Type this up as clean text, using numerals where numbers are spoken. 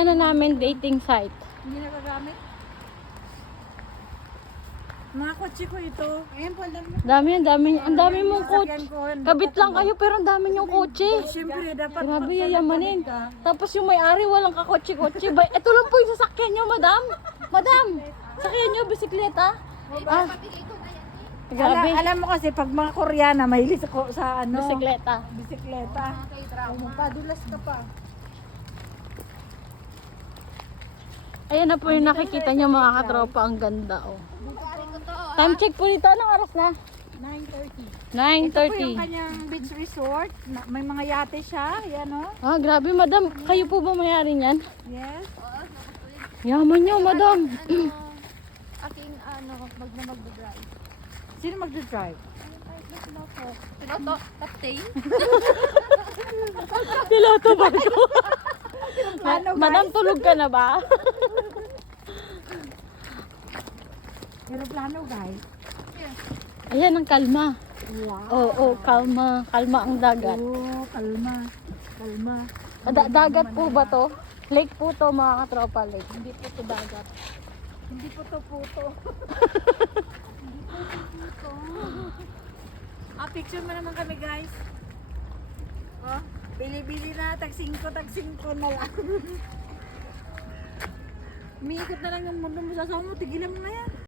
ano namin, dating site. Hindi nagagamit. Mga kotse ko ito. Ayan po, Ang dami mong kotse. sasakyan ko. Kabit lang kayo pero ang dami yung kotse. Siyempre, dapat Grabe, yayamanin. Tapos yung may-ari walang kakotse-kotse. Ito lang po yung sasakyan nyo, madam. Madam, sakyan nyo, bisikleta. Ah, grabe. Alam mo kasi, pag mga Koreana, mahilig ako sa ano, Bisikleta. bisikleta. Padulas ka pa. Ayan na po yung nakikita nyo mga katropa. Ang ganda, oh. Time check po dito. Anong oras na? 9:30. Ito po 9:30. yung kanyang beach resort. May mga yate siya. Yan o. Ah, grabe, madam. Kayo po ba may-ari niyan? Yes. Yaman nyo, madam. Aking magdadrive. Sino magdadrive? Piloto, captain. Piloto ba ito? Ano, Madam, tulog ka na ba? Aeroplano, guys. Ayan, ang kalma. Wow. Oo, kalma. Kalma ang dagat. Oh, kalma. Kalma. Dagat po ba to? Lake po to, mga katropa. Lake. Hindi po to dagat. Hindi po to puto. Picture mo naman kami, guys. Oh, bili-bili na. Tag 5 na lang. Umiikot na lang yung mundo mo sa mo. Tigilan mo na yan.